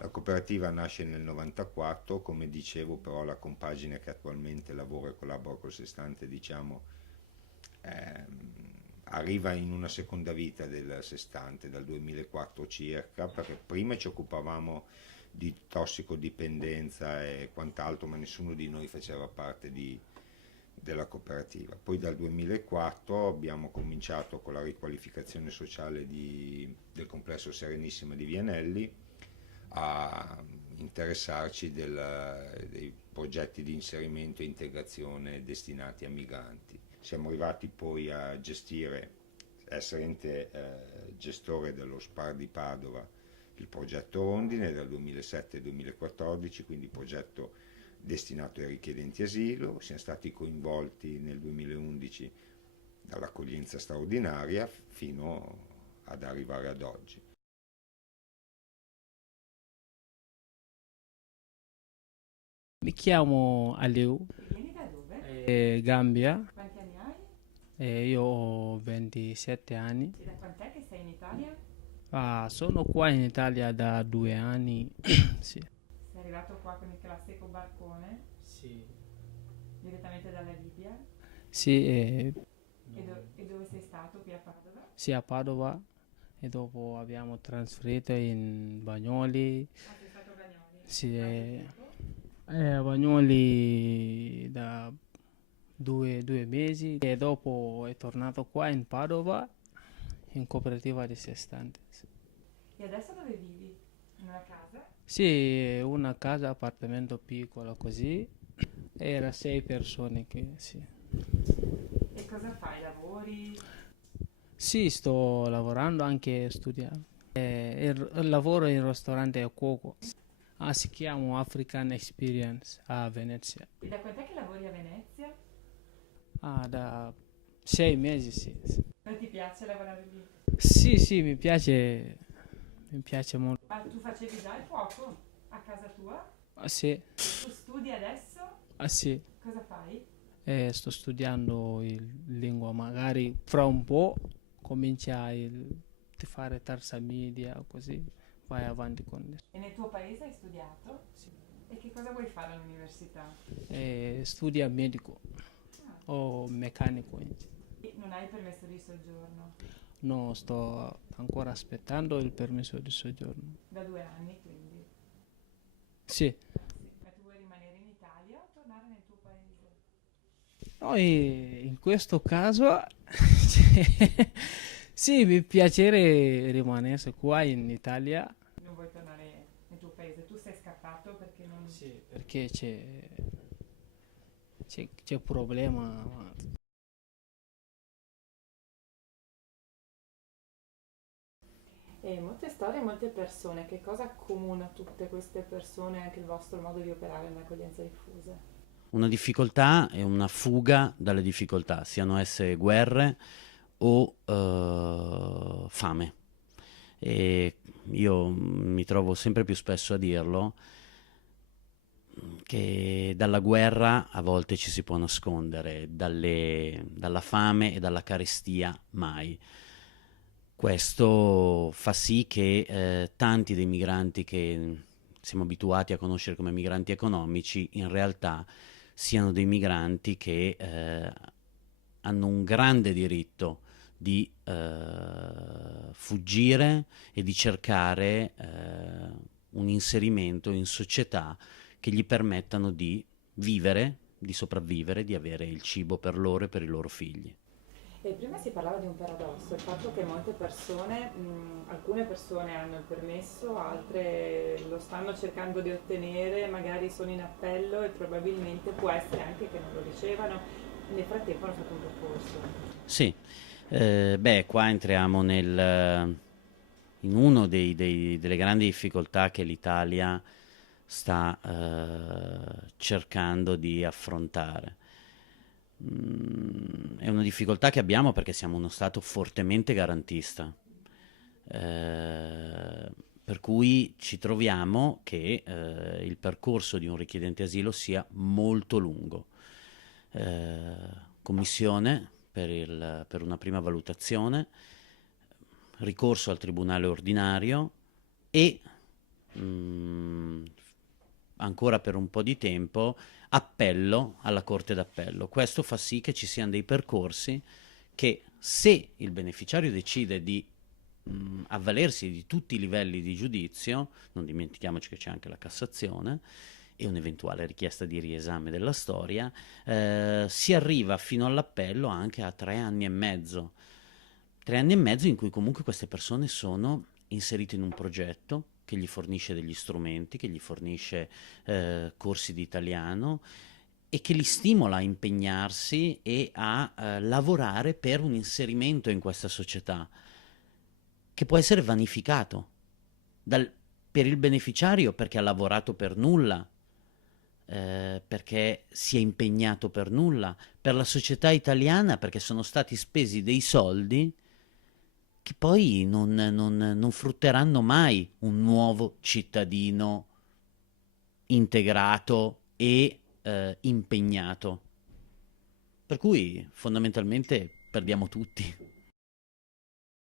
La cooperativa nasce nel 94, come dicevo, però la compagine che attualmente lavora e collabora col Sestante, diciamo, arriva in una seconda vita del Sestante dal 2004 circa, perché prima ci occupavamo di tossicodipendenza e quant'altro, ma nessuno di noi faceva parte della cooperativa. Poi dal 2004 abbiamo cominciato con la riqualificazione sociale del complesso Serenissima di Vianelli a interessarci dei progetti di inserimento e integrazione destinati a migranti. Siamo arrivati poi a gestire, essere ente gestore dello SPAR di Padova, il progetto Rondine dal 2007-2014, quindi progetto destinato ai richiedenti asilo. Siamo stati coinvolti nel 2011 dall'accoglienza straordinaria fino ad arrivare ad oggi. Mi chiamo Aliu, Vieni da dove? Gambia, Quanti anni hai? io ho 27 anni. E da quant'è che sei in Italia? Sono qua in Italia da 2 anni. Sì. Sei arrivato qua con il classico barcone, Sì. direttamente dalla Libia. Sì, E dove sei stato qui a Padova? sì, a Padova e dopo abbiamo trasferito in Bagnoli. Ah, sei stato a Bagnoli. Sì, Quanto tempo? a Bagnoli da due mesi e dopo è tornato qua in Padova in cooperativa di Sestante. E adesso dove vivi? In una casa? Sì, una casa, appartamento piccolo così. Era 6 persone che sì. E cosa fai? Lavori? Sì, sto lavorando anche studiando. Lavoro in ristorante a cuoco. Si chiama African Experience a Venezia. E da quant'è che lavori a Venezia? Da 6 mesi, sì. Non ti piace lavorare lì? Sì, sì, mi piace molto. Ma tu facevi già il cuoco? A casa tua? Sì, E tu studi adesso? sì. Cosa fai? Sto studiando il lingua, magari fra un po' comincia a fare terza media, così vai avanti con questo. E nel tuo paese hai studiato? Sì. E che cosa vuoi fare all'università? Studia medico Ah, o meccanico. e non hai il permesso di soggiorno? No, sto ancora aspettando il permesso di soggiorno. Da 2 anni quindi. Sì, Sì. Ma tu vuoi rimanere in Italia o tornare nel tuo paese? noi in questo caso sì, mi piacerebbe rimanere qua in Italia. Non vuoi tornare nel tuo paese? Tu sei scappato perché non... Sì, perché c'è problema. E molte storie, molte persone, che cosa accomuna tutte queste persone e anche il vostro modo di operare nell'accoglienza diffusa? Una difficoltà è una fuga dalle difficoltà, siano esse guerre o fame. E io mi trovo sempre più spesso a dirlo che dalla guerra a volte ci si può nascondere, dalla fame e dalla carestia mai. Questo fa sì che tanti dei migranti che siamo abituati a conoscere come migranti economici in realtà siano dei migranti che hanno un grande diritto di fuggire e di cercare un inserimento in società che gli permettano di vivere, di sopravvivere, di avere il cibo per loro e per i loro figli. E prima si parlava di un paradosso, il fatto che molte persone, alcune persone hanno il permesso, altre lo stanno cercando di ottenere, magari sono in appello e probabilmente può essere anche che non lo ricevano, nel frattempo hanno fatto un percorso. Sì, qua entriamo in uno delle grandi difficoltà che l'Italia sta cercando di affrontare. È una difficoltà che abbiamo perché siamo uno Stato fortemente garantista, per cui ci troviamo che il percorso di un richiedente asilo sia molto lungo. Commissione per una prima valutazione, ricorso al tribunale ordinario e ancora per un po' di tempo, appello alla Corte d'Appello. Questo fa sì che ci siano dei percorsi che, se il beneficiario decide di avvalersi di tutti i livelli di giudizio, non dimentichiamoci che c'è anche la Cassazione e un'eventuale richiesta di riesame della storia, si arriva fino all'appello anche a 3 anni e mezzo. 3 anni e mezzo in cui comunque queste persone sono inserite in un progetto che gli fornisce degli strumenti, che gli fornisce corsi di italiano e che li stimola a impegnarsi e a lavorare per un inserimento in questa società, che può essere vanificato per il beneficiario perché ha lavorato per nulla, perché si è impegnato per nulla, per la società italiana perché sono stati spesi dei soldi che poi non frutteranno mai un nuovo cittadino integrato e impegnato. Per cui fondamentalmente perdiamo tutti.